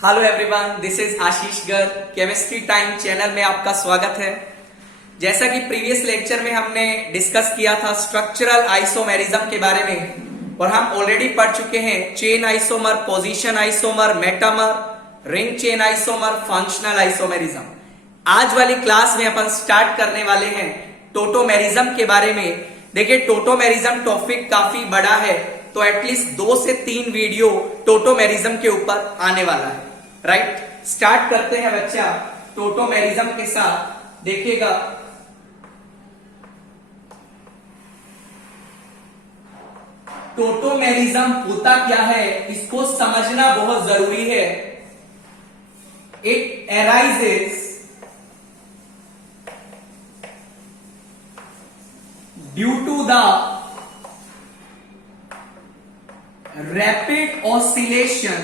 Hello everyone, this is Ashish Garg. Chemistry time channel में आपका स्वागत है। जैसा कि प्रीवियस लेक्चर में हमने डिस्कस किया था स्ट्रक्चरल आइसोमेरिज्म के बारे में, और हम ऑलरेडी पढ़ चुके हैं chain isomer, position isomer, metamer, ring chain isomer, functional isomerism. आज वाली क्लास में अपन स्टार्ट करने वाले हैं टोटोमेरिज्म के बारे में। देखिए, टोटोमेरिज्म टॉपिक काफी बड़ा है, तो एटलीस्ट 2 से 3 वीडियो टोटोमेरिज्म के ऊपर आने वाला है। राइट, स्टार्ट करते हैं बच्चा टोटोमेरिज्म के साथ। देखिएगा, टोटोमेरिज्म होता क्या है, इसको समझना बहुत जरूरी है। It arises due to the rapid oscillation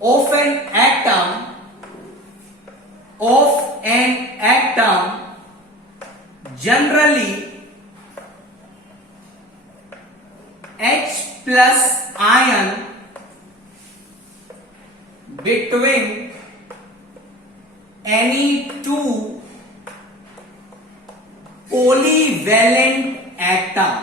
of an atom generally H plus ion between any two polyvalent atom।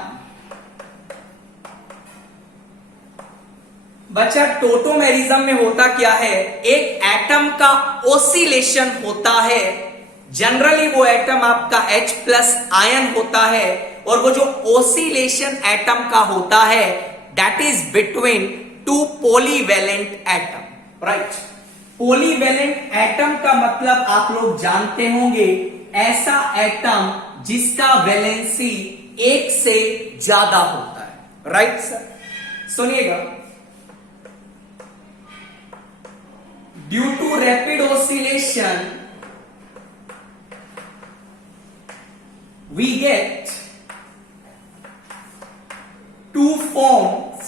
बच्चा, टोटोमेरिज्म में होता क्या है, एक एटम का ओसिलेशन होता है। जनरली वो एटम आपका H प्लस आयन होता है, और वो जो ओसिलेशन एटम का होता है that is between 2 polyvalent atom. Right, polyvalent atom का मतलब आप लोग जानते होंगे, ऐसा एटम जिसका वैलेंसी 1 से ज्यादा होता है। राइट सर, सुनिएगा, due to rapid oscillation we get 2 forms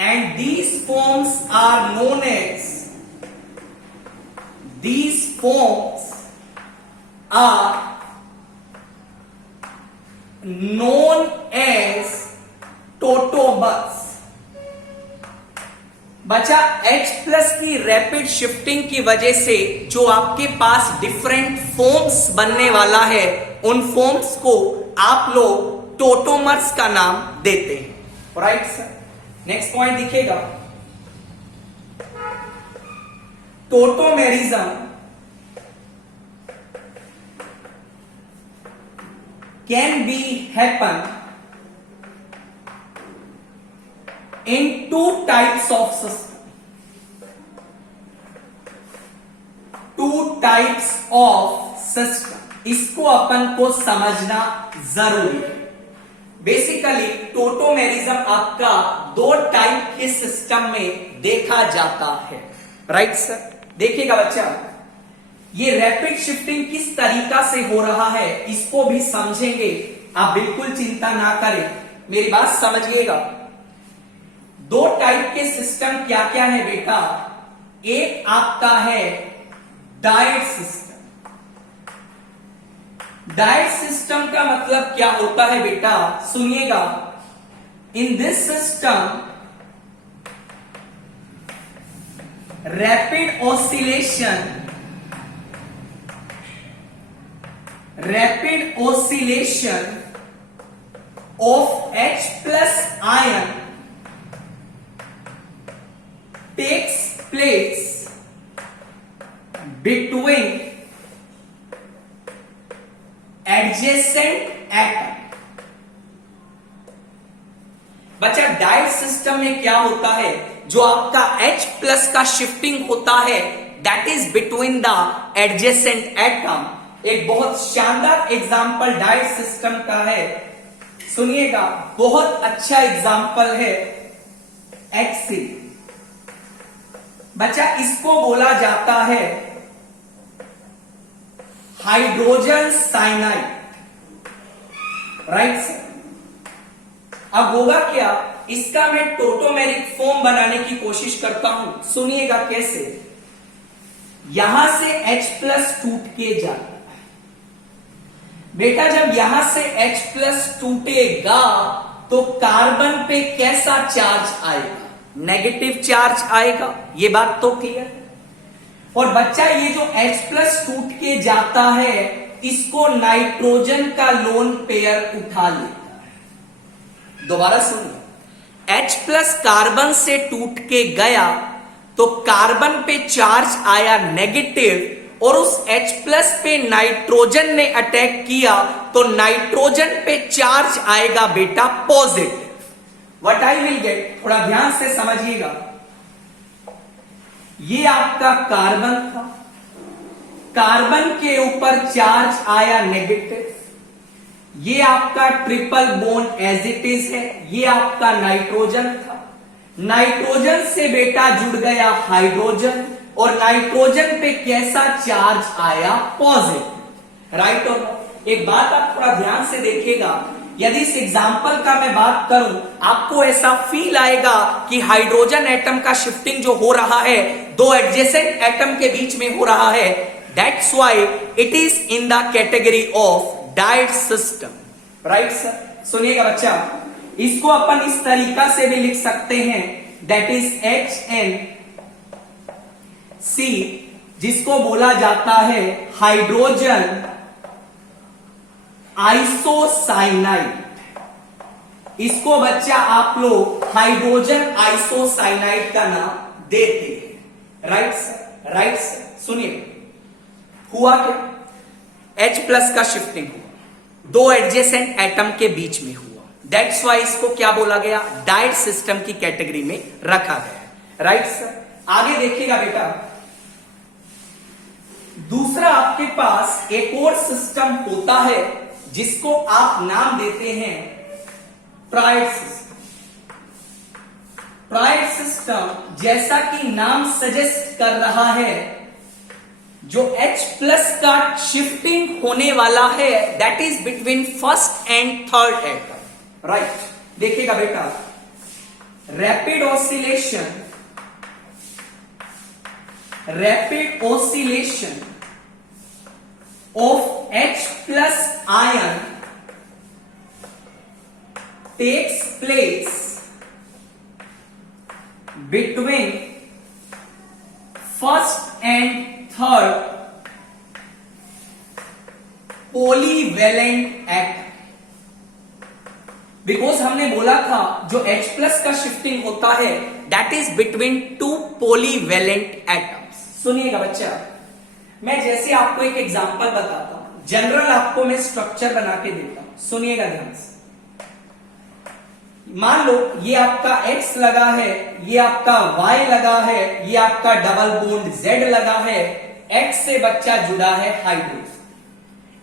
and these forms are known as tautomers. बचा, H प्लस की रैपिड शिफ्टिंग की वजह से जो आपके पास डिफरेंट फॉर्म्स बनने वाला है, उन फॉर्म्स को आप लोग टोटोमर्स का नाम देते हैं। राइट सर, नेक्स्ट पॉइंट दिखेगा, tautomerism can be happen in 2 types of system। 2 types of system, इसको अपन को समझना जरूरी है। बेसिकली टोटोमेरिज्म आपका 2 टाइप के सिस्टम में देखा जाता है। राइट सर, देखिएगा बच्चा, ये रैपिड शिफ्टिंग किस तरीका से हो रहा है इसको भी समझेंगे, आप बिल्कुल चिंता ना करें, मेरी बात समझिएगा। 2 टाइप के सिस्टम क्या क्या है बेटा, एक आपका है डायट सिस्टम। डायट सिस्टम का मतलब क्या होता है बेटा, सुनिएगा, in this system rapid oscillation of H plus ion takes place between adjacent atom। बच्चा, डायट सिस्टम में क्या होता है, जो आपका H प्लस का शिफ्टिंग होता है that is between the adjacent atom. एक बहुत शानदार एग्जाम्पल डायट सिस्टम का है, सुनिएगा, बहुत अच्छा एग्जाम्पल है HC। बच्चा, इसको बोला जाता है हाइड्रोजन साइनाइड। राइट सर, अब होगा क्या, इसका मैं टोटोमेरिक फॉर्म बनाने की कोशिश करता हूं, सुनिएगा कैसे। यहां से H प्लस टूट के जाता है, बेटा जब यहां से H+ टूटेगा तो कार्बन पे कैसा चार्ज आएगा? नेगेटिव चार्ज आएगा। ये बात तो क्लियर है। और बच्चा ये जो H+ टूट के जाता है इसको नाइट्रोजन का लोन पेयर उठा लेता है। दोबारा सुनिए, H+ कार्बन से टूट के गया तो कार्बन पे चार्ज आया नेगेटिव और उस H+ पे नाइट्रोजन ने अटैक किया तो नाइट्रोजन पे चार्ज आएगा बेटा positive. What I will get, थोड़ा ध्यान से समझिएगा। ये आपका कार्बन था, कार्बन के ऊपर चार्ज आया नेगेटिव। ये आपका triple bond as it is है। ये आपका नाइट्रोजन था, नाइट्रोजन से बेटा जुड़ गया हाइड्रोजन और नाइट्रोजन पे कैसा चार्ज आया? पॉजिटिव। राइट और नॉट? एक बात आप थोड़ा ध्यान से देखिएगा, यदि इस एग्जाम्पल का मैं बात करूं आपको ऐसा फील आएगा कि हाइड्रोजन एटम का शिफ्टिंग जो हो रहा है दो एडजेसेंट एटम के बीच में हो रहा है। That's why it is in the category of dyad system. Right sir? सुनिएगा बच्चा, इसको अपन इस तरीका से भी लिख सकते हैं, दैट इज HNC, जिसको बोला जाता है हाइड्रोजन आइसोसाइनाइड। इसको बच्चा आप लोग हाइड्रोजन आइसोसाइनाइड का नाम देते हैं। Right sir? Right sir? सुनिए, हुआ क्या? H+ का शिफ्टिंग हुआ, दो एडजेसेंट एटम के बीच में हुआ। दैट्स वाई इसको क्या बोला गया? डायड सिस्टम की कैटेगरी में रखा गया। Right sir? आगे देखिएगा बेटा, दूसरा आपके पास एक और सिस्टम होता है जिसको आप नाम देते हैं ट्रायड सिस्टम। ट्रायड सिस्टम जैसा कि नाम सजेस्ट कर रहा है, जो H+ का शिफ्टिंग होने वाला है that is between first and third atom. Right? देखिएगा बेटा, rapid oscillation of H+ ion takes place between first and third polyvalent atom। Because हमने बोला था जो H+ का शिफ्टिंग होता है that is between two polyvalent atoms. सुनिएगा बच्चा, मैं जैसे आपको एक एग्जांपल बताता हूं, जनरल आपको मैं स्ट्रक्चर बना के देता हूं। सुनिएगा ध्यान से। मान लो ये आपका X लगा है, ये आपका Y लगा है, ये आपका डबल बॉन्ड Z लगा है। X से बच्चा जुड़ा है हाइड्रोजन।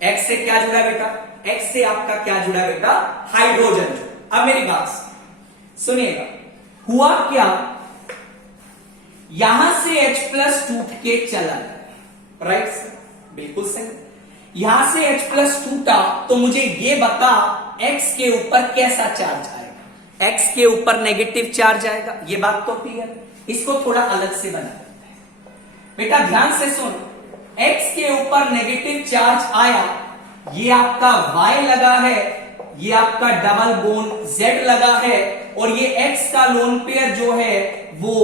X से क्या जुड़ा बेटा? X से आपका क्या जुड़ा बेटा? हाइड्रोजन। अब मेरी बात सुनिएगा, हुआ क्या? यहां से H+ टूट के चला गया। Right sir? बिल्कुल सही। यहां से H+ टूटा तो मुझे ये बता X के ऊपर कैसा चार्ज आएगा? X के ऊपर नेगेटिव चार्ज आएगा। ये बात तो क्लियर है। इसको थोड़ा अलग से बना देते हैं। बेटा ध्यान से सुन, X के ऊपर नेगेटिव चार्ज आया, ये आपका Y लगा है, ये आपका डबल बॉन्ड Z लगा है और ये X का लोन पेयर जो है वो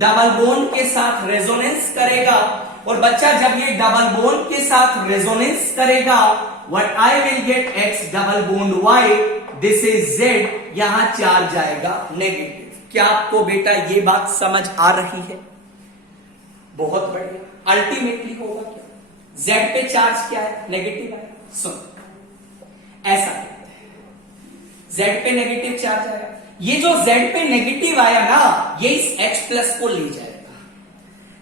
डबल बॉन्ड के साथ रेजोनेंस करेगा। और बच्चा जब ये डबल बॉन्ड के साथ रेजोनेंस करेगा, what I will get? X double bond Y, this is Z, यहां चार्ज आएगा नेगेटिव। क्या आपको बेटा ये बात समझ आ रही है? बहुत बढ़िया। अल्टीमेटली होगा क्या? Z पे चार्ज क्या है? नेगेटिव आया। सुन, ऐसा Z पे नेगेटिव चार्ज आया। ये जो Z पे नेगेटिव आया ना, ये इस H+ को ले जाएगा।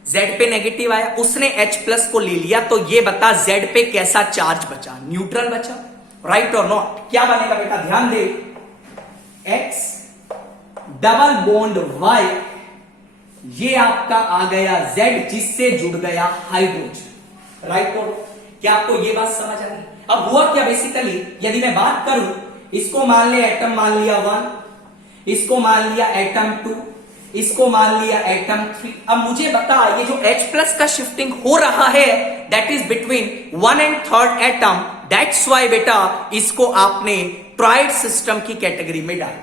Z पे नेगेटिव आया, उसने H+ को ले लिया, तो ये बता Z पे कैसा चार्ज बचा? न्यूट्रल बचा। राइट और नॉट? क्या बनेगा बेटा? ध्यान दे, X डबल बॉन्ड Y, ये आपका आ गया Z जिससे जुड़ गया हाइड्रोजन। राइट और? क्या आपको ये बात समझ आ रही? अब हुआ क्या बेसिकली, यदि मैं बात करूं, इसको मान लिया एटम, मान लिया 1, इसको मान लिया एटम 2, इसको मान लिया एटम 3। अब मुझे बता, ये जो H+ का शिफ्टिंग हो रहा है that is between 1 and 3rd atom that's why बेटा इसको आपने ट्राइड सिस्टम की कैटेगरी में डाला।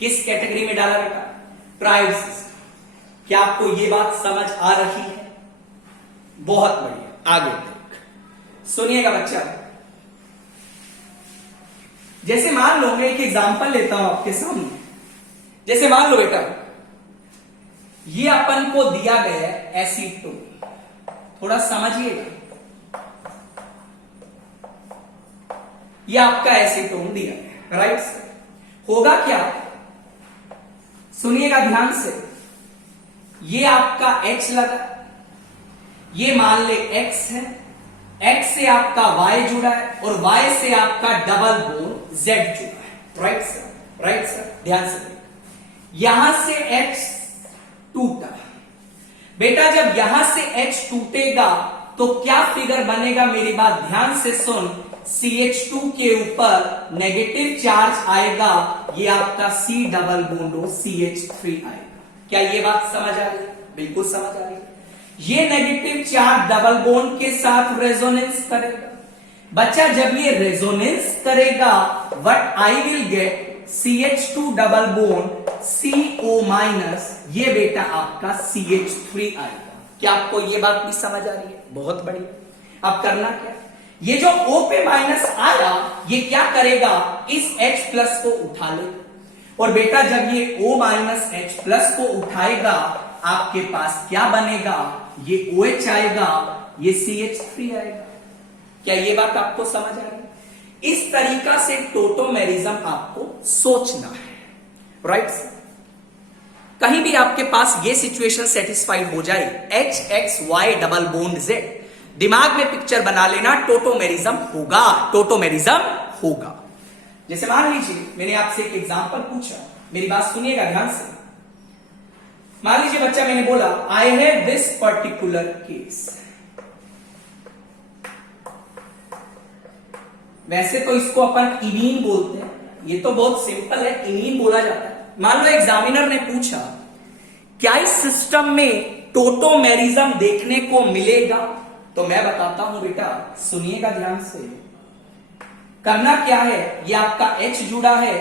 किस कैटेगरी में डाला बेटा? Tried system. क्या आपको ये बात समझ आ रही है? बहुत बढ़िया, आगे सुनिएगा बच्चा। जैसे मान लो, मैं एक एग्जांपल लेता हूं आपके सामने। जैसे मान लो बेटा, ये अपन को दिया गया है एसीटोन, थोड़ा समझिएगा। ये आपका एसीटोन दिया है, राइट सर। होगा क्या, सुनिएगा ध्यान से। ये आपका H लगा, ये मान ले X है, X से आपका Y जुड़ा है और Y से आपका डबल बोन Z जुड़ा है, राइट सर, राइट सर। ध्यान से यहां से H टूटा बेटा, जब यहां से H टूटेगा तो क्या फिगर बनेगा? मेरी बात ध्यान से सुन। CH2 के ऊपर नेगेटिव चार्ज आएगा, ये आपका C डबल बॉन्ड CH3 आएगा। क्या ये बात समझ आ रही है? बिल्कुल समझ आ रही है। ये नेगेटिव चार्ज डबल बॉन्ड के साथ रेजोनेंस करेगा बच्चा। जब ये रेजोनेंस करेगा, what I will get CH2 double bond CO minus, ये बेटा आपका CH3 आएगा। क्या आपको ये बात भी समझ आ रही है? बहुत बढ़िया। अब करना क्या, ये जो O पे माइनस आया, ये क्या करेगा? इस H प्लस को उठा लेगा और बेटा जब ये O माइनस H प्लस को उठाएगा, आपके पास क्या बनेगा? ये OH आएगा, ये CH3 आएगा। क्या ये बात आपको समझ आ रही है? इस तरीका से टोटोमेरिज्म आपको सोचना है, राइट। कहीं भी आपके पास ये सिचुएशन सेटिस्फाइड हो जाए, HXY डबल बॉन्ड Z, दिमाग में पिक्चर बना लेना, टोटोमेरिज्म होगा, टोटोमेरिज्म होगा। जैसे मान लीजिए मैंने आपसे एक एग्जांपल पूछा, मेरी बात सुनिएगा ध्यान से। मान लीजिए बच्चा, मैंने बोला I have this particular case. वैसे तो इसको अपन इमीन बोलते हैं, ये तो बहुत सिंपल है, इमीन बोला जाता है। मान लो एग्जामिनर ने पूछा क्या इस सिस्टम में टोटोमेरिज्म देखने को मिलेगा, तो मैं बताता हूं बेटा, सुनिएगा ध्यान से। करना क्या है, ये आपका H जुड़ा है,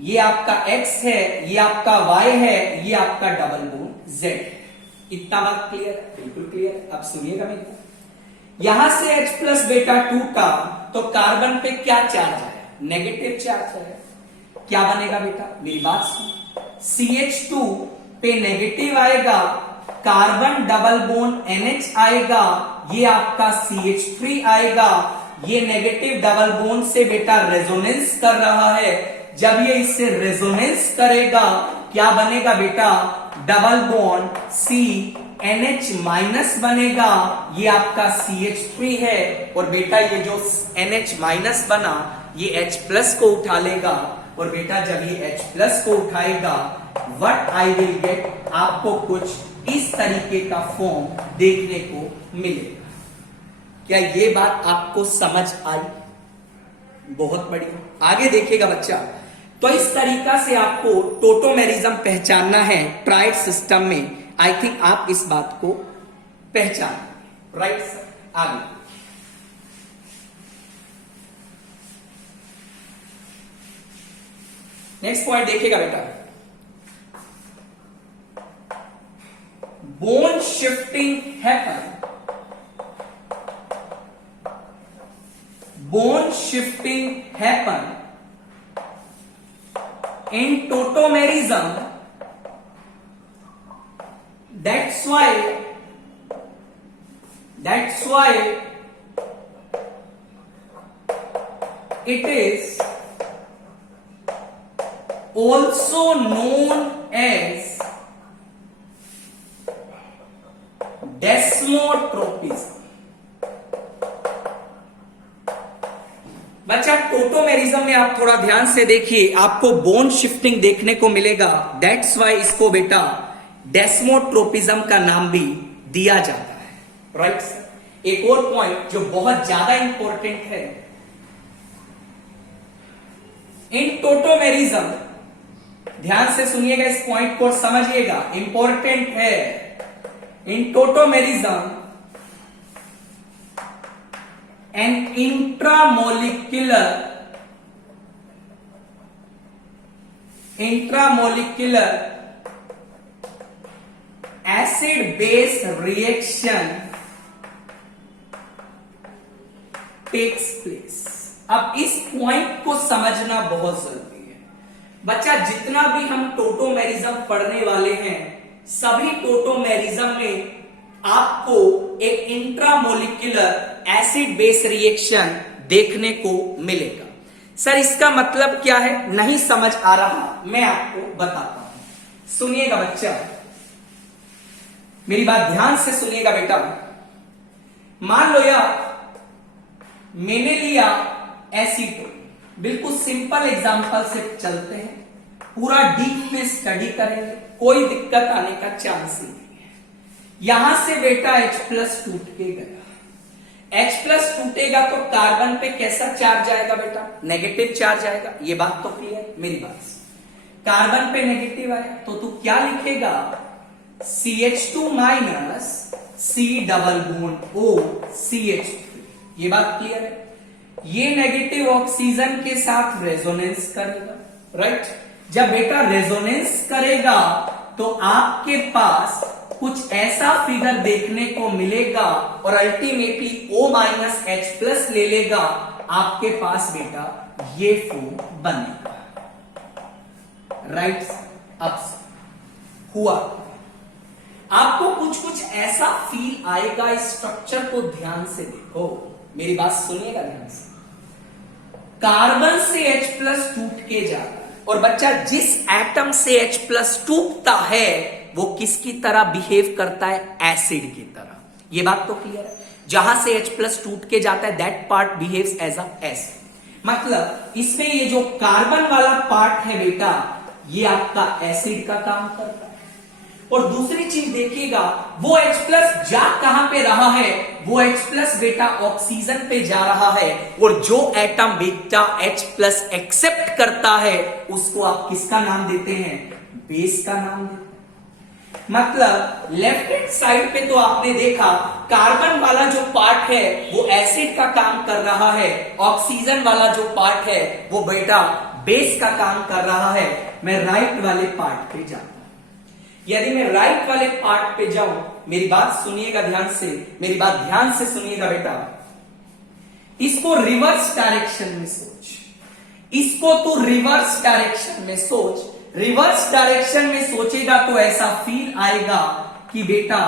ये आपका X है, ये आपका Y है, ये आपका डबल बॉन्ड Z। इतना बात क्लियर है? बिल्कुल क्लियर। अब सुनिएगा मेरी, यहां से H प्लस बेटा टूटा तो कार्बन पे क्या चार्ज है? नेगेटिव चार्ज है। क्या बनेगा बेटा? मेरी बात सुन, CH2 पे नेगेटिव आएगा, कार्बन डबल बॉन्ड NH आएगा, ये आपका CH3 आएगा। ये नेगेटिव डबल बॉन्ड से बेटा रेजोनेंस कर रहा है, जब ये इससे रेजोनेंस करेगा क्या बनेगा बेटा? डबल बॉन्ड CNH माइनस बनेगा, ये आपका CH3 है। और बेटा ये जो NH माइनस बना, ये H प्लस को उठा लेगा और बेटा जब ये H प्लस को उठाएगा, व्हाट आई विल गेट, आपको कुछ इस तरीके का फॉर्म देखने को मिलेगा। क्या ये बात आपको समझ आई? बहुत बढ़िया। आगे देखिएगा बच्चा, तो इस तरीका से आपको टोटोमेरिज्म पहचानना है ट्राइड सिस्टम में। आई थिंक आप इस बात को पहचान, राइट सर। आगे नेक्स्ट पॉइंट देखिएगा बेटा, bone shifting happen, bone shifting happen in tautomerism, that's why it is also known as desmotropism। बच्चा टोटोमेरिज्म में आप थोड़ा ध्यान से देखिए, आपको बोन शिफ्टिंग देखने को मिलेगा, दैट्स वाई इसको बेटा डेस्मोट्रोपिज्म का नाम भी दिया जाता है, राइट सर। एक और पॉइंट जो बहुत ज्यादा इंपॉर्टेंट है, इन टोटोमेरिज्म, ध्यान से सुनिएगा इस पॉइंट को, समझिएगा, इंपॉर्टेंट है। In tautomerism an intramolecular acid base reaction takes place। अब इस पॉइंट को समझना बहुत जरूरी है बच्चा। जितना भी हम टोटोमेरिज्म पढ़ने वाले हैं, सभी टोटोमेरिज्म में आपको एक इंट्रामोलिक्यूलर एसिड बेस रिएक्शन देखने को मिलेगा। सर इसका मतलब क्या है, नहीं समझ आ रहा, मैं आपको बताता हूं। सुनिएगा बच्चा, मेरी बात ध्यान से सुनिएगा बेटा। मान लो यार मैंने लिया एसीटोन, बिल्कुल सिंपल एग्जांपल से चलते हैं, पूरा डीप में स्टडी करेंगे, कोई दिक्कत आने का चांस ही नहीं है। यहां से बेटा H+ टूट के गया। H+ टूटेगा तो कार्बन पे कैसा चार्ज आएगा बेटा, नेगेटिव चार्ज आएगा। ये बात तो क्लियर, मेरी बात से कार्बन पे नेगेटिव आया तो तू क्या लिखेगा, CH2 minus C double bond O CH3। ये बात क्लियर है। ये नेगेटिव ऑक्सीजन के साथ रेजोनेंस करेगा, राइट। जब बेटा रेजोनेंस करेगा तो आपके पास कुछ ऐसा फिगर देखने को मिलेगा और अल्टीमेटली O माइनस H+ ले लेगा, आपके पास बेटा ये फॉर्म बनेगा, राइट। अब हुआ आपको कुछ ऐसा फील आएगा। इस स्ट्रक्चर को ध्यान से देखो, मेरी बात सुनिएगा ध्यान से। कार्बन से H+ टूट के जाता है और बच्चा जिस एटम से H+ टूटता है वो किसकी तरह बिहेव करता है, एसिड की तरह। ये बात तो क्लियर है। जहां से H+ टूट के जाता है that part behaves as a acid. मतलब इसमें ये जो कार्बन वाला पार्ट है बेटा, ये आपका एसिड का काम करता है। और दूसरी चीज देखिएगा, वो H+ जा कहां पे रहा है, वो H+ बेटा ऑक्सीजन पे जा रहा है। और जो एटम बेटा H+ एक्सेप्ट करता है उसको आप किसका नाम देते हैं, बेस का नाम देते हैं। मतलब लेफ्ट हैंड साइड पे तो आपने देखा कार्बन वाला जो पार्ट है वो एसिड का काम कर रहा है, ऑक्सीजन वाला जो पार्ट है वो बेटा बेस का काम कर रहा है। मैं राइट वाले पार्ट पे जाऊं, यदि मैं राइट वाले पार्ट पे जाऊं, मेरी बात सुनिएगा ध्यान से, मेरी बात ध्यान से सुनिएगा बेटा। इसको रिवर्स डायरेक्शन में सोच, इसको तो रिवर्स डायरेक्शन में सोच। रिवर्स डायरेक्शन में सोचेगा तो ऐसा फील आएगा कि बेटा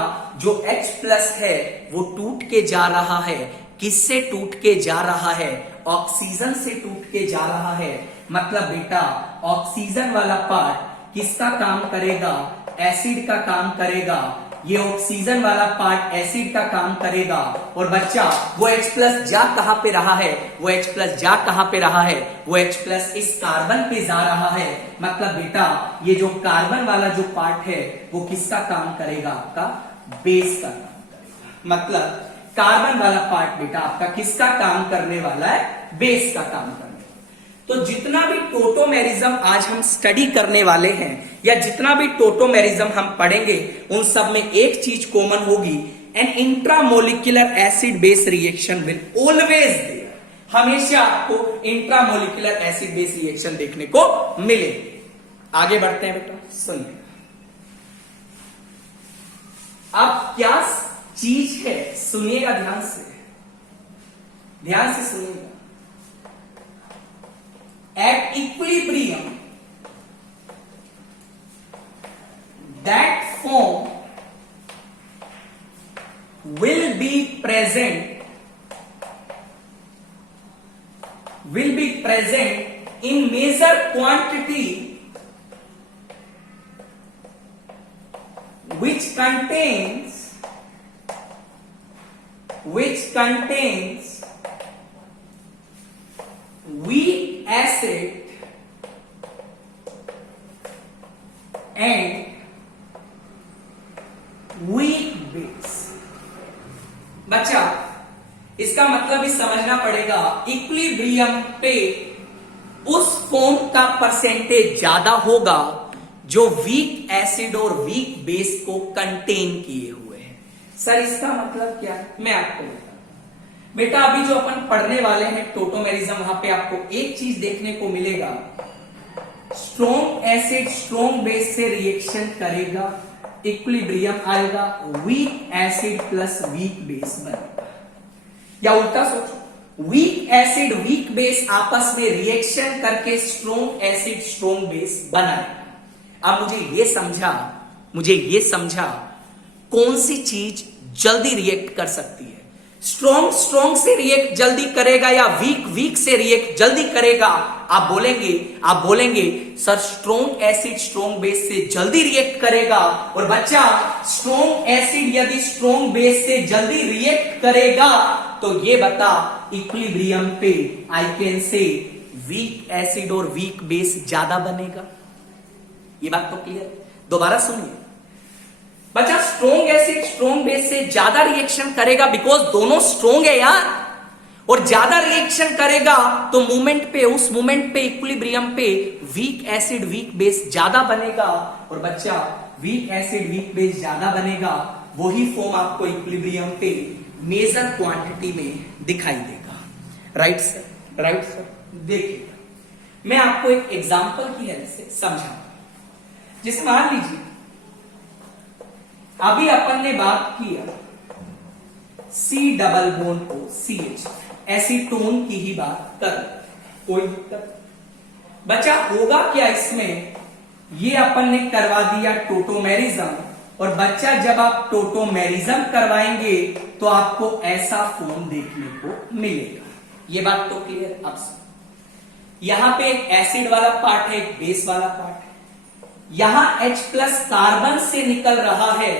जो H+ है वो टूट के जा रहा है। किससे टूट के जा रहा है, ऑक्सीजन से टूट के जा रहा है। मतलब बेटा ऑक्सीजन वाला पार्ट किसका काम करेगा, एसिड का काम करेगा। ये ऑक्सीजन वाला पार्ट एसिड का काम करेगा। और बच्चा वो H+ जा कहां पे रहा है, वो H+ जा कहां पे रहा है, वो H+ इस कार्बन पे जा रहा है। मतलब बेटा ये जो कार्बन वाला जो पार्ट है वो किसका काम करेगा, आपका बेस का काम करेगा। मतलब कार्बन वाला पार्ट बेटा आपका किसका काम करने वाला है, बेस का काम करने। तो जितना भी टोटोमेरिज्म आज हम स्टडी करने वाले हैं या जितना भी टोटोमेरिज्म हम पढ़ेंगे उन सब में एक चीज कॉमन होगी, an intramolecular acid base reaction will always there. हमेशा आपको इंट्रामोलिक्यूलर एसिड बेस रिएक्शन देखने को मिलेगी। आगे बढ़ते हैं बेटा, सुनिए अब क्या चीज है, सुनिएगा ध्यान से, ध्यान से सुनिएगा। At equilibrium, that form will be present in major quantity which contains weak acid and weak base। बच्चा इसका मतलब भी समझना पड़ेगा, इक्विलिब्रियम पे उस फॉर्म का परसेंटेज ज्यादा होगा जो वीक एसिड और वीक बेस को कंटेन किए हुए हैं। सर इसका मतलब क्या है, मैं आपको बताता हूं। बेटा अभी जो अपन पढ़ने वाले हैं टोटोमेरिज्म, वहां पे आपको एक चीज देखने को मिलेगा, स्ट्रॉन्ग एसिड स्ट्रॉन्ग बेस से रिएक्शन करेगा, इक्विलिब्रियम आएगा, weak acid plus weak base बनेगा। या उल्टा सोचो, वीक एसिड वीक बेस आपस में रिएक्शन करके स्ट्रॉन्ग एसिड स्ट्रॉन्ग बेस बनाएगा। अब मुझे ये समझा कौन सी चीज जल्दी रिएक्ट कर सकती है, स्ट्रॉन्ग से रिएक्ट जल्दी करेगा या वीक से रिएक्ट जल्दी करेगा। आप बोलेंगे sir strong acid strong base से जल्दी रिएक्ट करेगा। और बच्चा स्ट्रॉन्ग एसिड यदि स्ट्रॉन्ग बेस से जल्दी रिएक्ट करेगा तो ये बता इक्विलिब्रियम पे I can say weak acid और वीक बेस ज्यादा बनेगा। ये बात तो क्लियर? दोबारा सुनिए बच्चा, स्ट्रॉन्ग एसिड स्ट्रॉन्ग बेस से ज्यादा रिएक्शन करेगा बिकॉज दोनों स्ट्रॉन्ग है यार, और ज्यादा रिएक्शन करेगा तो उस मोमेंट पे इक्विलिब्रियम पे वीक एसिड वीक बेस ज्यादा बनेगा। और बच्चा वीक एसिड वीक बेस ज्यादा बनेगा, वही फॉर्म आपको इक्विलिब्रियम पे मेजर क्वांटिटी में दिखाई देगा। राइट सर, देखिएगा मैं आपको एक एग्जांपल की हेल्प से समझाऊंगा। जिसे मान लीजिए अभी अपन ने बात किया C double bond O CH, acetone की ही बात कर, कोई दिक्कत? बच्चा होगा क्या इसमें, ये अपन ने करवा दिया टोटोमेरिज्म, और बच्चा जब आप टोटोमेरिज्म करवाएंगे तो आपको ऐसा फॉर्म देखने को मिलेगा। ये बात तो क्लियर? अब यहां पे एक एसिड वाला पार्ट है, एक बेस वाला पार्ट है, यहां H प्लस कार्बन से निकल रहा है,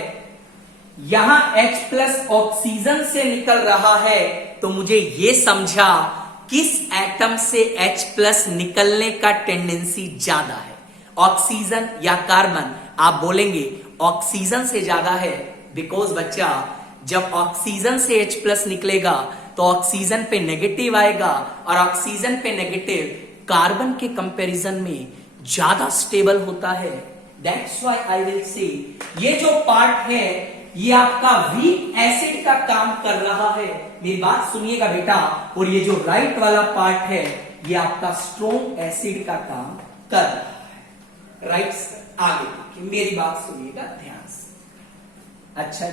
यहां H प्लस ऑक्सीजन से निकल रहा है। तो मुझे यह समझा किस एटम से H प्लस निकलने का टेंडेंसी ज्यादा है, ऑक्सीजन या कार्बन? आप बोलेंगे ऑक्सीजन से ज्यादा है, बिकॉज बच्चा जब ऑक्सीजन से H प्लस निकलेगा तो ऑक्सीजन पे नेगेटिव आएगा, और ऑक्सीजन पे नेगेटिव कार्बन के कंपैरिजन में ज्यादा स्टेबल होता है। That's why I will say ये जो पार्ट है ये आपका वीक एसिड का काम कर रहा है। मेरी बात सुनिएगा बेटा, और ये जो राइट वाला पार्ट है ये आपका स्ट्रॉन्ग एसिड का काम कर रहा है। राइट सर, आगे देखिए, मेरी बात सुनिएगा ध्यान से। अच्छा,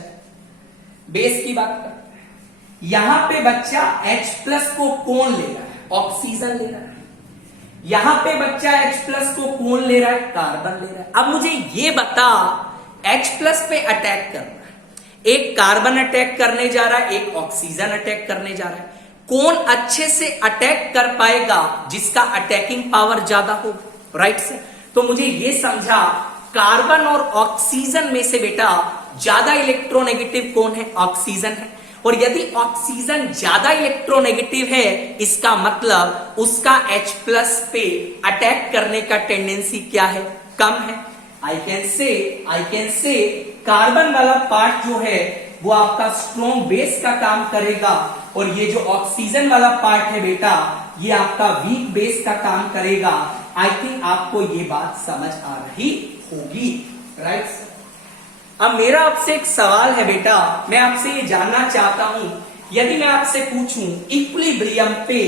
बेस की बात करते हैं। यहां पे बच्चा H प्लस को कौन ले रहा है? ऑक्सीजन ले रहा है। यहां पे बच्चा H प्लस को कौन ले रहा है? कार्बन ले रहा है। अब मुझे ये बता, H प्लस पे अटैक कर रहा है, एक कार्बन अटैक करने जा रहा है, एक ऑक्सीजन अटैक करने जा रहा है, कौन अच्छे से अटैक कर पाएगा? जिसका अटैकिंग पावर ज्यादा होगा। राइट से, तो मुझे ये समझा कार्बन और ऑक्सीजन में से बेटा ज्यादा इलेक्ट्रोनेगेटिव कौन है? ऑक्सीजन है। और यदि ऑक्सीजन ज्यादा इलेक्ट्रोनेगेटिव है, इसका मतलब उसका H प्लस पे अटैक करने का टेंडेंसी क्या है? कम है। आई कैन से कार्बन वाला पार्ट जो है वो आपका स्ट्रॉन्ग बेस का काम करेगा, और ये जो ऑक्सीजन वाला पार्ट है बेटा ये आपका वीक बेस का काम करेगा। आई थिंक आपको ये बात समझ आ रही होगी। राइट सर, अब मेरा आपसे एक सवाल है बेटा, मैं आपसे ये जानना चाहता हूं, यदि मैं आपसे पूछूं इक्विलिब्रियम पे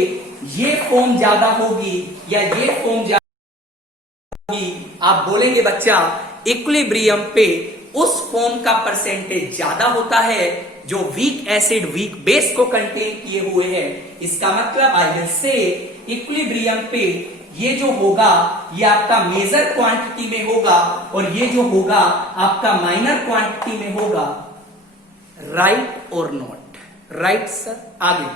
ये फॉर्म ज्यादा होगी या ये फॉर्म ज्यादा होगी, आप बोलेंगे बच्चा इक्विलिब्रियम पे उस फॉर्म का परसेंटेज ज्यादा होता है जो वीक एसिड वीक बेस को कंटेन किए हुए है। इसका मतलब आई विल से इक्विलिब्रियम पे ये जो होगा ये आपका मेजर क्वांटिटी में होगा, और ये जो होगा आपका माइनर क्वांटिटी में होगा। राइट और नॉट? राइट सर, आगे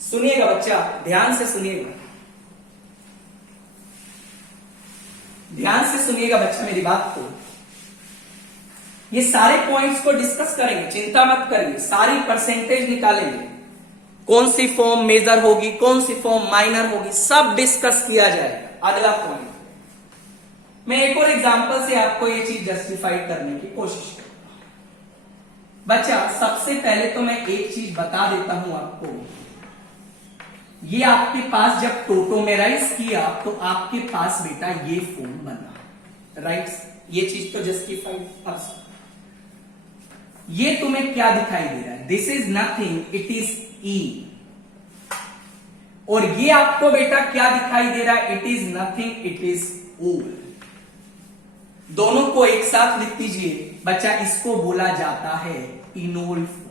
सुनिएगा बच्चा, ध्यान से सुनिएगा, ध्यान से सुनिएगा बच्चा मेरी बात को। ये सारे पॉइंट्स को डिस्कस करेंगे, चिंता मत करिए, सारी परसेंटेज निकालेंगे, कौन सी फॉर्म मेजर होगी, कौन सी फॉर्म माइनर होगी, सब डिस्कस किया जाएगा। अगला पॉइंट, मैं एक और एग्जांपल से आपको ये चीज जस्टिफाई करने की कोशिश करूंगा। बच्चा सबसे पहले तो मैं एक चीज बता देता हूं आपको, ये आपके पास जब टोटोमेराइज किया तो आपके पास बेटा ये फॉर्म बना। राइट, ये चीज तो जस्टिफाइड। अब ये तुम्हें क्या दिखाई दे रहा है? This is nothing, it is E. और ये आपको बेटा क्या दिखाई दे रहा है? It is nothing, it is O. दोनों को एक साथ लिख दीजिए बच्चा, इसको बोला जाता है इनोल फॉर्म।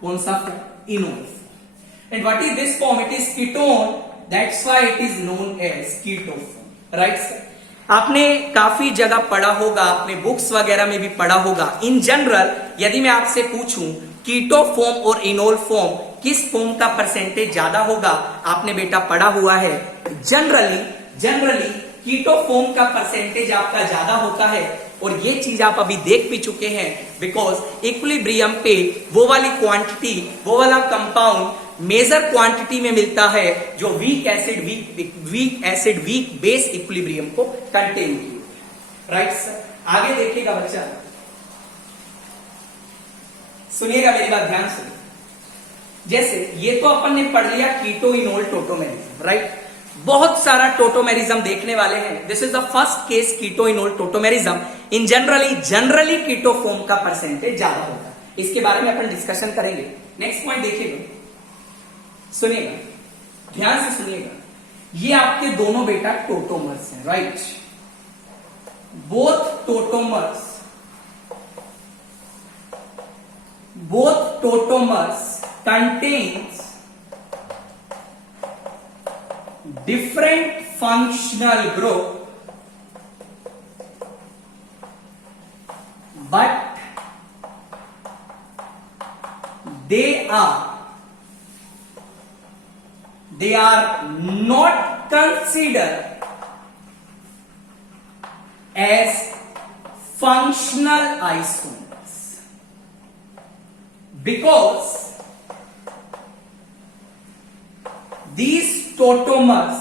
कौन सा form? Enol form. And what is this form? It is ketone, that's why it is known as keto form. Right sir? आपने काफी जगह पढ़ा होगा, आपने बुक्स वगैरह में भी पढ़ा होगा। इन जनरल यदि मैं आपसे पूछूं कीटो फॉर्म और इनोल फॉर्म किस फॉर्म का परसेंटेज ज्यादा होगा, आपने बेटा पढ़ा हुआ है जनरली कीटो फॉर्म का परसेंटेज आपका ज्यादा होता है। और ये चीज आप अभी देख भी चुके हैं, बिकॉज इक्विलिब्रियम पे वो वाली क्वांटिटी, वो वाला कंपाउंड मेजर क्वांटिटी में मिलता है जो weak acid weak base equilibrium को कंटेन किए। Right sir? आगे देखिएगा बच्चा, सुनिएगा मेरी बात ध्यान से। जैसे ये तो अपन ने पढ़ लिया कीटो इनोल टोटोमेरिज्म। राइट? बहुत सारा टोटोमेरिज्म देखने वाले हैं। This is the first case keto enol tautomerism. In generally keto form का परसेंटेज ज्यादा होगा। इसके बारे में अपन डिस्कशन करेंगे। नेक्स्ट पॉइंट देखिएगा, सुनिएगा, ध्यान से सुनिएगा। ये आपके दोनों बेटा टोटोमर्स हैं। Right? Both tautomers contains different functional group, but they are not considered as functional isomers, because these tautomers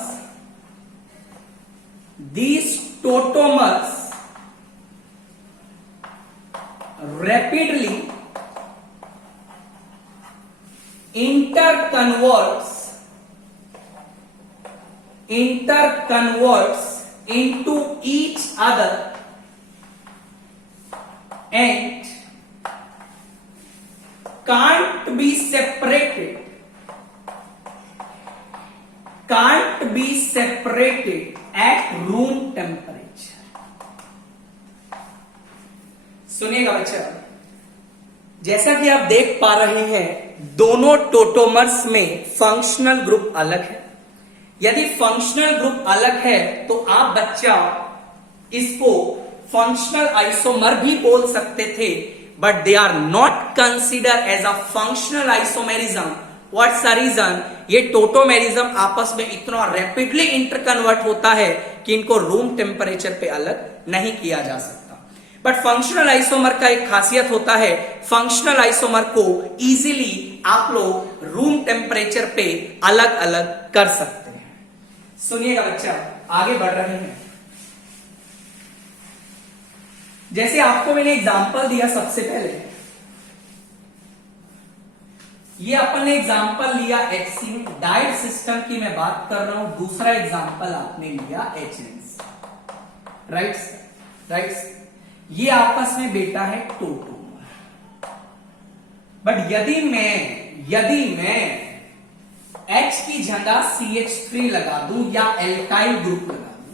rapidly interconverts into each other and can't be separated at room temperature। सुनिएगा बच्चा, जैसा कि आप देख पा रहे हैं दोनों टोटोमर्स में फंक्शनल ग्रुप अलग है। यदि फंक्शनल ग्रुप अलग है तो आप बच्चा इसको फंक्शनल आइसोमर भी बोल सकते थे, but they are not consider as a functional isomerism. What's the reason? ये टोटोमेरिज्म आपस में इतना रैपिडली इंटरकन्वर्ट होता है कि इनको रूम टेम्परेचर पे अलग नहीं किया जा सकता। बट फंक्शनल आइसोमर का एक खासियत होता है, फंक्शनल आइसोमर को इजीली आप लोग रूम टेम्परेचर पे अलग अलग कर सकते हैं। सुनिएगा बच्चा, आगे बढ़ रहे हैं। जैसे आपको मैंने एग्जांपल दिया सबसे पहले, ये अपन ने एग्जांपल लिया HCl डाइट सिस्टम की मैं बात कर रहा हूं। दूसरा एग्जांपल आपने लिया HNC। राइट? ये आपस में बेटा है टोटोमर। बट यदि मैं H की जगह CH3 लगा दूं या एल्काइल ग्रुप लगा दूं,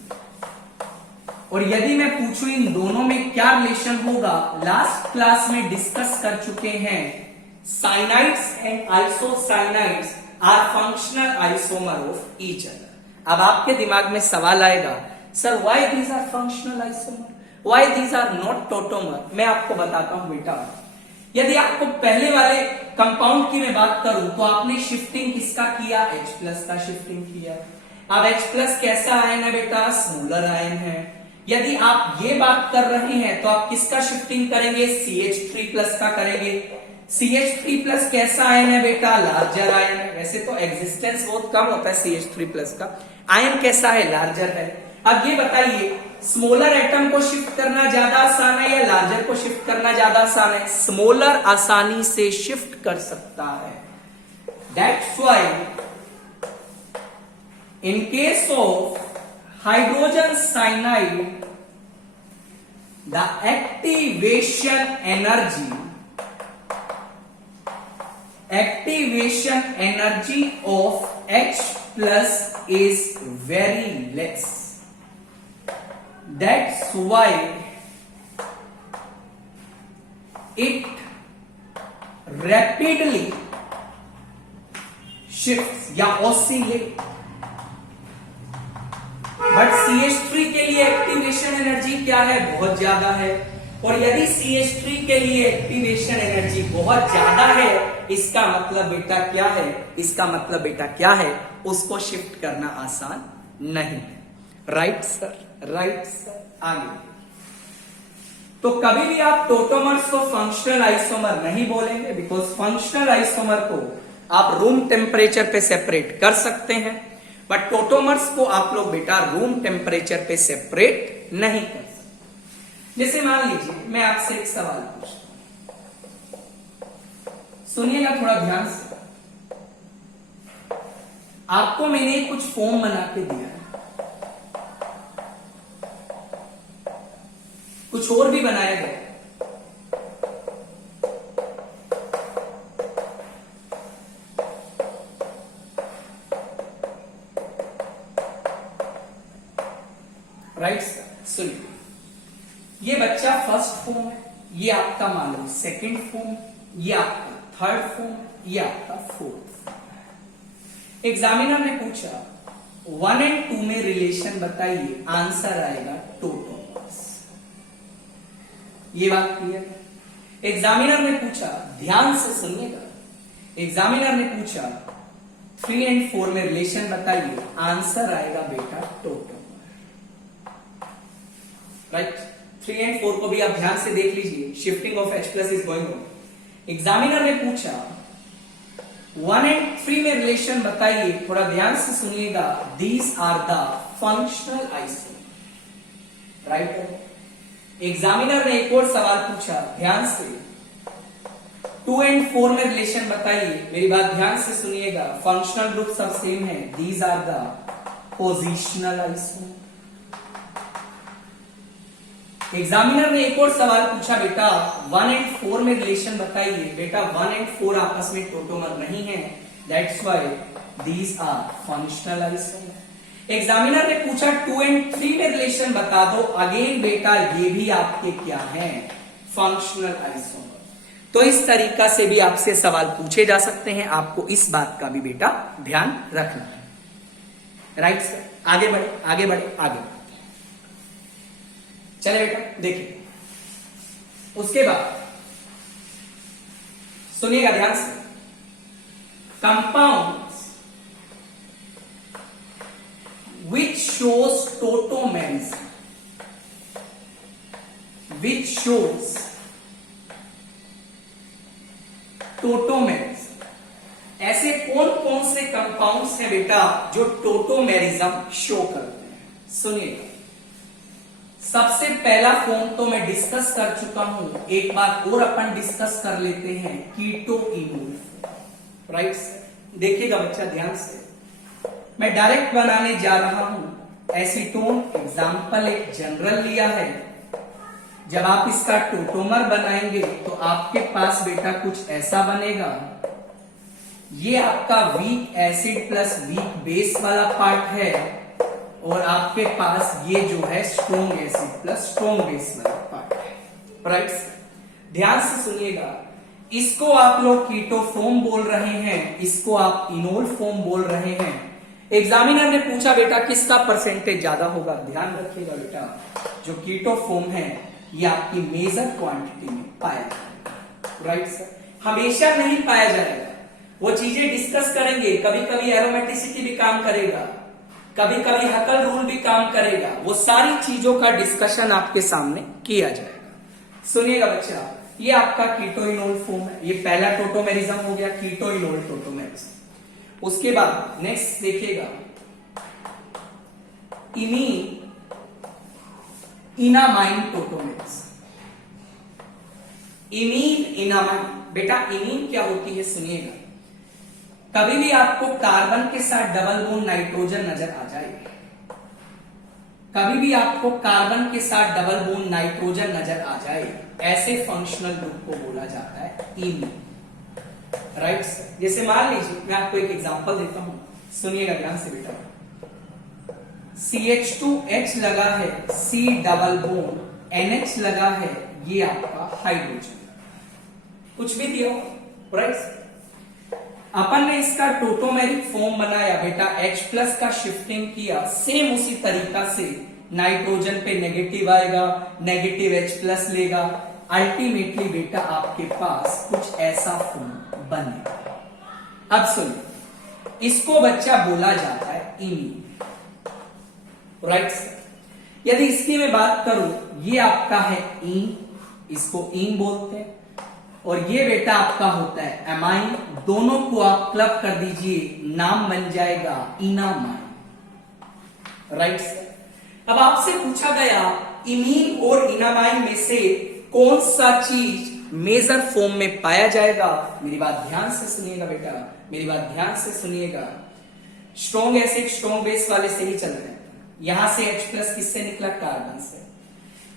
और यदि मैं पूछूं इन दोनों में क्या रिलेशन होगा, लास्ट क्लास में डिस्कस कर चुके हैं। Cyanides and isocyanides are functional isomer of each other. अब आपके दिमाग में सवाल आएगा, sir why these are functional isomer, why these are not tautomer? मैं आपको बताता हूं बेटा। यदि आपको पहले वाले कंपाउंड की मैं बात करूं तो आपने शिफ्टिंग किसका किया? H+ का शिफ्टिंग किया। अब H+ कैसा आयन है बेटा? स्मॉलर आयन है। यदि आप ये बात कर रहे हैं तो आप किसका शिफ्टिंग करेंगे? CH3+ का करेंगे। CH3+ कैसा आयन है बेटा? लार्जर आयन है। वैसे तो एग्जिस्टेंस बहुत कम होता है CH3+ का, आयन कैसा है? लार्जर है। अब ये बताइए, स्मॉलर एटम को शिफ्ट करना ज्यादा आसान है या लार्जर को शिफ्ट करना ज्यादा आसान है? स्मॉलर आसानी से शिफ्ट कर सकता है। That's why in case of hydrogen cyanide the activation energy of H plus is very less. That's why it rapidly shifts या oscillate. बट CH3 के लिए एक्टिवेशन एनर्जी क्या है? बहुत ज्यादा है। और यदि CH3 के लिए एक्टिवेशन एनर्जी बहुत ज्यादा है, इसका मतलब बेटा क्या है? इसका मतलब बेटा क्या है? उसको शिफ्ट करना आसान नहीं है। Right sir, right sir. आगे तो कभी भी आप टोटोमर्स को फंक्शनल आइसोमर नहीं बोलेंगे, बिकॉज फंक्शनल आइसोमर को आप रूम टेम्परेचर पे सेपरेट कर सकते हैं, बट टोटोमर्स को आप लोग बेटा रूम टेम्परेचर पे सेपरेट नहीं कर सकते। जैसे मान लीजिए मैं आपसे एक सवाल पूछता हूं, सुनिएगा थोड़ा ध्यान से। आपको मैंने कुछ फॉर्म बना के दिया है, कुछ और भी बनाया गया, राइट सर। सुनिए, ये बच्चा फर्स्ट फॉर्म है, ये आपका मान लो सेकेंड फॉर्म, ये आपका थर्ड फॉर्म, ये आपका फोर्थ फॉर्म। एग्जामिनर ने पूछा 1 और 2 में रिलेशन बताइए, आंसर आएगा टोटोमर्स। ये बात क्लियर। एग्जामिनर ने पूछा, ध्यान से सुनिएगा, एग्जामिनर ने पूछा 3 और 4 में रिलेशन बताइए, आंसर आएगा बेटा टोटोमर। राइट, 3 और 4 को भी आप ध्यान से देख लीजिए, shifting of H plus is going on. Examiner ने पूछा 1 और 3 में रिलेशन बताइए, थोड़ा ध्यान से सुनिएगा, these are the functional isomer. Right. Examiner ने एक और सवाल पूछा, ध्यान से, 2 और 4 में रिलेशन बताइए, मेरी बात ध्यान से सुनिएगा, फंक्शनल ग्रुप सब सेम है, these are the positional isomer. Examiner ने एक और सवाल पूछा, बेटा 1 और 4 में रिलेशन बताइए, बेटा 1 और 4 आपस में टोटोमर नहीं है, that's why these are functional isomer. Examiner ने पूछा 2 और 3 में रिलेशन बता दो, अगेन बेटा ये भी आपके क्या हैं? Functional isomer. तो इस तरीका से भी आपसे सवाल पूछे जा सकते हैं, आपको इस बात का भी बेटा ध्यान रखना है। राइट सर, आगे बढ़े, आगे बढ़े, आगे बढ़े। चले बेटा देखिए, उसके बाद सुनिएगा ध्यान से, compounds which shows tautomerism, which shows tautomerism, ऐसे कौन कौन से कंपाउंड्स हैं बेटा जो टोटोमेरिज्म शो करते हैं? सुनिएगा, सबसे पहला फॉर्म तो मैं डिस्कस कर चुका हूं, एक बार और अपन डिस्कस कर लेते हैं, कीटो इनोल। राइट, देखिएगा बच्चा ध्यान से, मैं डायरेक्ट बनाने जा रहा हूं। एसीटोन एग्जाम्पल एक जनरल लिया है, जब आप इसका टोटोमर बनाएंगे तो आपके पास बेटा कुछ ऐसा बनेगा, ये आपका weak acid plus weak base वाला पार्ट है, और आपके पास ये जो है strong acid plus strong base वाला पार्ट है। राइट, ध्यान से सुनिएगा, इसको आप लोग कीटोफॉर्म बोल रहे हैं, इसको आप इनोल फॉर्म बोल रहे हैं। एग्जामिनर ने पूछा बेटा किसका परसेंटेज ज्यादा होगा? ध्यान रखिएगा बेटा, जो कीटोफॉर्म है ये आपकी मेजर क्वांटिटी में पाया जाएगा। राइट सर, हमेशा नहीं पाया जाएगा, वो चीजें डिस्कस करेंगे, कभी कभी एरोमेटिसिटी भी काम करेगा, कभी कभी हकल रूल भी काम करेगा, वो सारी चीजों का डिस्कशन आपके सामने किया जाएगा। सुनिएगा बच्चा, ये आपका कीटोइनोल फॉर्म है, ये पहला टोटोमेरिज्म हो गया, कीटोइनोल टोटोमेरिज्म। उसके बाद नेक्स्ट देखिएगा, इनामाइन टोटोमेरिज्म। इमीन इनामाइन, बेटा इमीन क्या होती है? सुनिएगा, कभी भी आपको कार्बन के साथ डबल बॉन्ड नाइट्रोजन नजर आ जाएगा, कभी भी आपको कार्बन के साथ डबल बॉन्ड नाइट्रोजन नजर आ जाए, ऐसे फंक्शनल ग्रुप को बोला जाता है इमीन। राइट, जैसे मान लीजिए मैं आपको एक एग्जांपल देता हूं, सुनिएगा ध्यान से बेटा। CH2H लगा है, C डबल बॉन्ड NH लगा है, ये आपका हाइड्रोजन, कुछ भी दिया, राइट। अपन ने इसका टोटोमेरिक फॉर्म बनाया बेटा, H+ का शिफ्टिंग किया, सेम उसी तरीका से नाइट्रोजन पे नेगेटिव आएगा, नेगेटिव H+ लेगा, अल्टीमेटली बेटा आपके पास कुछ ऐसा फॉर्म बनेगा। अब सुनिए, इसको बच्चा बोला जाता है इमीन, राइट। यदि इसकी मैं बात करूं, ये आपका है ईन, इसको ईन बोलते हैं, और ये बेटा आपका होता है एमाइन। दोनों को आप क्लब कर दीजिए, नाम बन जाएगा इनामाइन, राइट। अब आपसे पूछा गया इमीन और इनामाइन में से कौन सा चीज मेजर फॉर्म में पाया जाएगा। मेरी बात ध्यान से सुनिएगा बेटा, मेरी बात ध्यान से सुनिएगा। स्ट्रॉन्ग एसिड स्ट्रॉन्ग बेस वाले से ही चल रहे हैं। यहां से H+ किससे निकला, कार्बन से।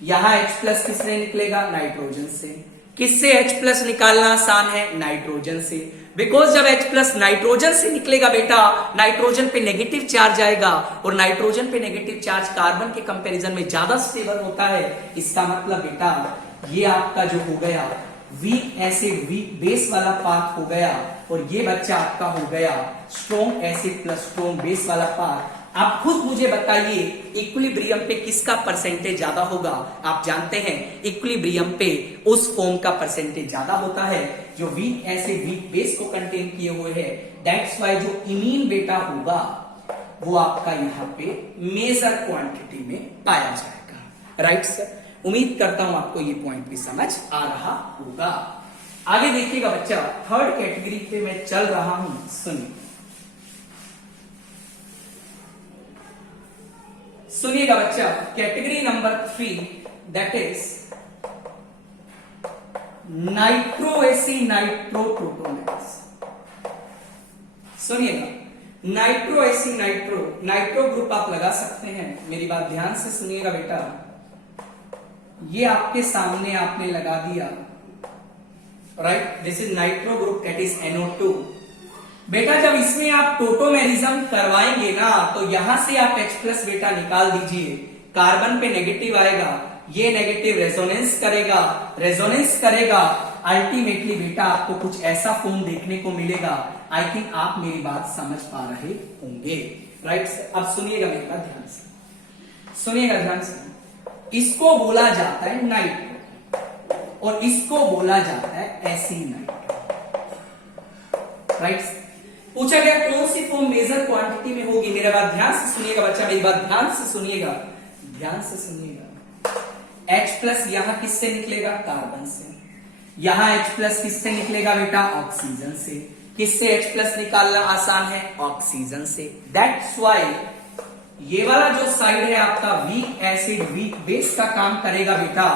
यहां H+ किससे निकलेगा, नाइट्रोजन से। किससे H+ निकालना आसान है, नाइट्रोजन से। बिकॉज जब H+ नाइट्रोजन से निकलेगा बेटा, नाइट्रोजन पे नेगेटिव चार्ज आएगा, और नाइट्रोजन पे नेगेटिव चार्ज कार्बन के कंपैरिजन में ज्यादा स्टेबल होता है। इसका मतलब बेटा ये आपका जो हो गया वीक एसिड वीक बेस वाला पार्ट हो गया, और ये बच्चा आपका हो गया strong acid plus strong base वाला पार्ट। आप खुद मुझे बताइए इक्विलिब्रियम पे किसका परसेंटेज ज्यादा होगा। आप जानते हैं इक्विलिब्रियम पे उस फॉर्म का परसेंटेज ज्यादा होता है जो वीक एसिड वीक बेस को कंटेन किए हुए है। दैट्स वाई जो इमीन बेटा होगा वो आपका यहाँ पे मेजर क्वांटिटी में पाया जाएगा, राइट सर। उम्मीद करता हूं आपको ये पॉइंट भी समझ आ रहा होगा। आगे देखिएगा बच्चा, थर्ड कैटेगरी पे मैं चल रहा हूं, सुनिएगा बच्चा। Category number 3 that is nitro aci nitro protonates. सुनिएगा, nitro aci nitro, nitro group आप लगा सकते हैं। मेरी बात ध्यान से सुनिएगा बेटा, ये आपके सामने आपने लगा दिया, right. This is nitro group that is NO2। बेटा जब इसमें आप टोटोमेरिज्म करवाएंगे ना, तो यहां से आप H+ बेटा निकाल दीजिए, कार्बन पे नेगेटिव आएगा, ये नेगेटिव रेजोनेंस करेगा, रेजोनेंस करेगा, अल्टीमेटली बेटा आपको कुछ ऐसा फॉर्म देखने को मिलेगा। आई थिंक आप मेरी बात समझ पा रहे होंगे, राइट। अब सुनिएगा मेरी बात ध्यान से, सुनिएगा ध्यान से। इसको बोला जाता है नाइट्रो, और इसको बोला जाता है एसी नाइट्रो, राइट। पूछा गया कौन सी फॉर्म मेजर क्वांटिटी में होगी। मेरा बात ध्यान से सुनिएगा बच्चा, मेरी बात ध्यान से सुनिएगा, ध्यान से सुनिएगा। H+ यहां किससे निकलेगा, कार्बन से। यहां H+ किससे निकलेगा बेटा, ऑक्सीजन से। किससे H+ निकालना आसान है, ऑक्सीजन से। दैट्स वाई ये वाला जो साइड है आपका वीक एसिड वीक बेस का काम करेगा बेटा,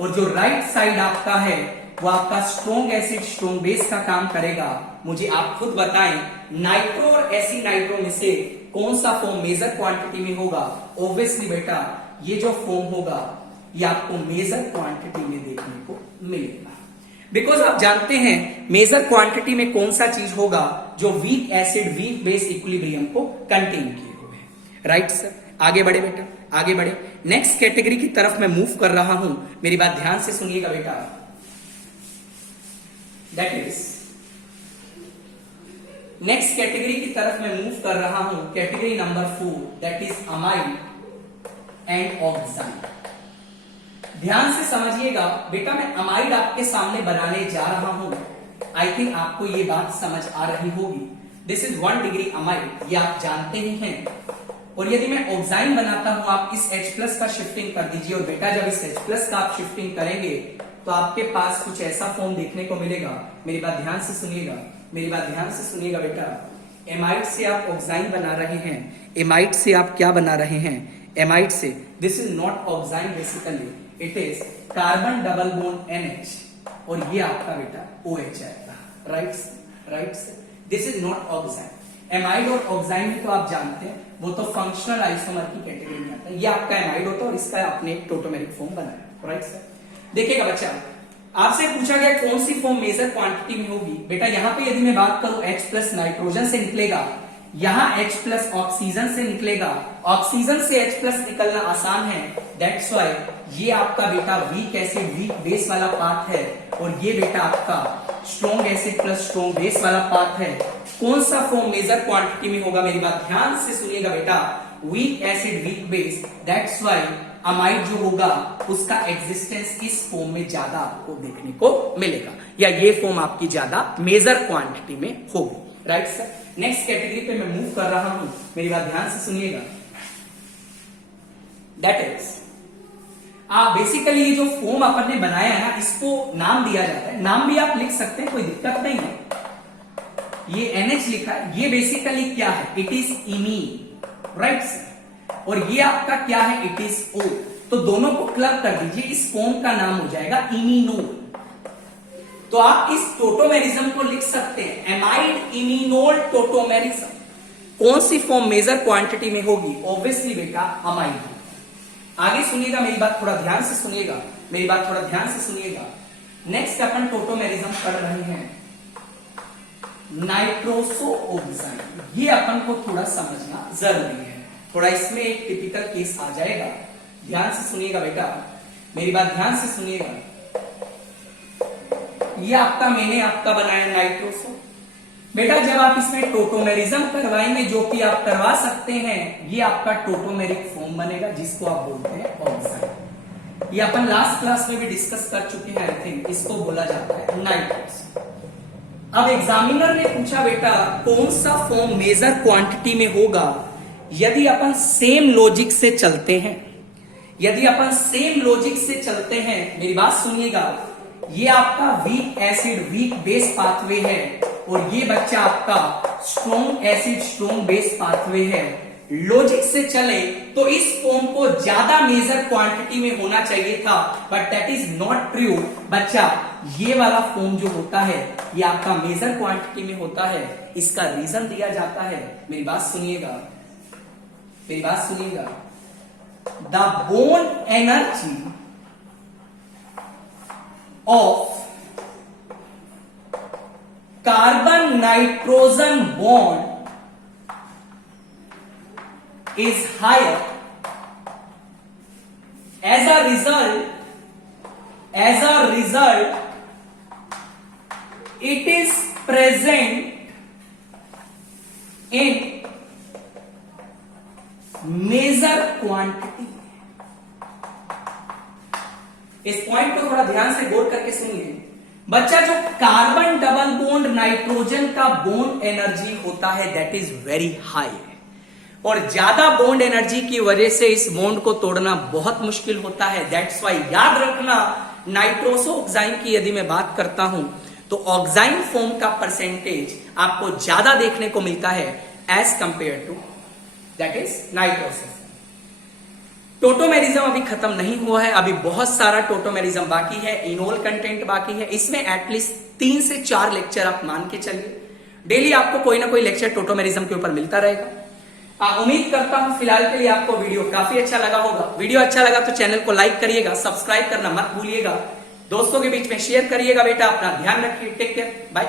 और जो राइट साइड आपका है वो आपका स्ट्रॉन्ग एसिड स्ट्रॉन्ग बेस का काम करेगा। मुझे आप खुद बताएं नाइट्रो और एसी नाइट्रो में से कौन सा फॉर्म मेजर क्वांटिटी में होगा। ऑब्वियसली बेटा ये जो फॉर्म होगा ये आपको मेजर क्वांटिटी में देखने को मिलेगा, बिकॉज आप जानते हैं मेजर क्वांटिटी में कौन सा चीज होगा जो weak acid weak base equilibrium को कंटेन किए हुए है, राइट सर। आगे बढ़े बेटा, आगे बढ़े। नेक्स्ट कैटेगरी की तरफ मैं मूव कर रहा हूं, मेरी बात ध्यान से सुनिएगा बेटा। दैट इज नेक्स्ट कैटेगरी की तरफ मैं मूव कर रहा हूं, category number 4 that is amide and oxide. ध्यान से समझिएगा बेटा, मैं अमाइड आपके सामने बनाने जा रहा हूं। आई थिंक आपको ये बात समझ आ रही होगी। दिस इज 1 डिग्री अमाइड, ये आप जानते ही हैं। और यदि मैं ऑक्साइड बनाता हूं, आप इस H+ का शिफ्टिंग कर दीजिए, और बेटा जब इस H+ का आप शिफ्टिंग करेंगे तो आपके पास कुछ ऐसा फॉर्म देखने को मिलेगा। मेरी बात ध्यान से सुनिएगा, मेरी बात ध्यान से सुनिएगा बेटा। एमाइड से आप ऑक्साइड बना रहे हैं, एमाइड से आप क्या बना रहे हैं, एमाइड से। This is not oxide basically, it is carbon double bond NH, और ये आपका बेटा OH आएगा, right right. This is not oxide. Amide और ऑक्साइड तो आप जानते हैं वो तो फंक्शनल आइसोमर की कैटेगरी में ये आपका एमाइड होता है और इसका आपने टोटोमेरिक फॉर्म बनाया, राइट सर। देखिएगा बच्चा, आपसे पूछा गया कौन सी फॉर्म मेजर क्वांटिटी में होगी। बेटा यहाँ पे यदि मैं बात करूं H प्लस नाइट्रोजन से निकलेगा, यहाँ H प्लस ऑक्सीजन से निकलेगा, ऑक्सीजन से H प्लस निकलना आसान है, दैट्स व्हाई ये आपका बेटा वीक एसिड वीक बेस वाला पार्ट है और ये बेटा आपका strong acid plus strong base वाला पार्ट है। कौन सा फॉर्म मेजर क्वांटिटी में होगा, मेरी बात ध्यान से सुनिएगा बेटा, weak acid weak base, that's why amide जो होगा उसका एग्जिस्टेंस इस फॉर्म में ज्यादा आपको देखने को मिलेगा, या ये फॉर्म आपकी ज्यादा मेजर क्वांटिटी में होगी, राइट सर। नेक्स्ट कैटेगरी पे मैं मूव कर रहा हूं, मेरी बात ध्यान से सुनिएगा, दैट इज बेसिकली ये जो फॉर्म अपन ने बनाया है ना, इसको नाम दिया जाता है, नाम भी आप लिख सकते हैं, कोई दिक्कत नहीं है। ये NH लिखा है, ये बेसिकली क्या है, it is imine, right sir, और ये आपका क्या है, इट इज O, तो दोनों को क्लब कर दीजिए, इस फॉर्म का नाम हो जाएगा इमीनोल। तो आप इस टोटोमेरिज्म को लिख सकते हैं एमाइड इमीनोल टोटोमेरिज्म। कौन सी फॉर्म मेजर क्वांटिटी में होगी, ऑब्वियसली बेटा अमाइड। आगे सुनिएगा, मेरी बात थोड़ा ध्यान से सुनिएगा, मेरी बात थोड़ा ध्यान से सुनिएगा। नेक्स्ट अपन टोटोमेरिज्म पढ़ रहे हैं नाइट्रोसो ऑक्साइड, ये अपन को थोड़ा समझना जरूरी है, थोड़ा इसमें एक टिपिकल केस आ जाएगा, ध्यान से सुनिएगा बेटा, मेरी बात ध्यान से सुनिएगा। ये आपका मैंने आपका बनाया नाइट्रोसो, बेटा जब आप इसमें टोटोमेरिज्म करवाएंगे, जो कि आप करवा सकते हैं, ये आपका टोटोमेरिक फॉर्म बनेगा जिसको आप बोलते हैं ऑक्साइड। ये अपन लास्ट क्लास में भी डिस्कस कर चुके हैं, आई थिंक, इसको बोला जाता है नाइट्रोसो। अब एग्जामिनर ने पूछा बेटा कौन सा फॉर्म मेजर क्वांटिटी में होगा, यदि अपन सेम लॉजिक से चलते हैं, यदि अपन सेम लॉजिक से चलते हैं, मेरी बात सुनिएगा, ये आपका weak acid weak base pathway है और ये बच्चा आपका strong acid strong base pathway है। लॉजिक से चले तो इस फॉर्म को ज्यादा मेजर क्वांटिटी में होना चाहिए था, but that is not true बच्चा। ये वाला फॉर्म जो होता है ये आपका मेजर क्वांटिटी में होता है, इसका रीजन दिया जाता है, मेरी बात सुनिएगा, मेरी बात सुनिएगा, the bond energy of carbon nitrogen bond is higher, as a result it is present in major quantity। इस पॉइंट को थोड़ा ध्यान से गौर करके सुनिए बच्चा, जो कार्बन डबल बॉन्ड नाइट्रोजन का बॉन्ड एनर्जी होता है दैट इज वेरी हाई, और ज्यादा बॉन्ड एनर्जी की वजह से इस बॉन्ड को तोड़ना बहुत मुश्किल होता है, दैट्स व्हाई याद रखना नाइट्रोसो ऑक्साइन की यदि मैं बात करता हूं तो ऑक्साइन फॉर्म का परसेंटेज आपको ज्यादा देखने को मिलता है as compare to that is nitroso. Tautomerism अभी खत्म नहीं हुआ है, अभी बहुत सारा टोटोमेरिज्म बाकी है, इनोल कंटेंट बाकी है, इसमें एटलीस्ट 3 से 4 लेक्चर आप मान के चलिए, डेली आपको कोई ना कोई लेक्चर टोटोमेरिज्म के ऊपर मिलता रहेगा। उम्मीद करता हूं फिलहाल के लिए आपको वीडियो काफी अच्छा लगा होगा। वीडियो अच्छा लगा तो चैनल को लाइक करिएगा, सब्सक्राइब करना मत भूलिएगा, दोस्तों के बीच में शेयर करिएगा। बेटा अपना ध्यान रखिए, टेक केयर, बाय।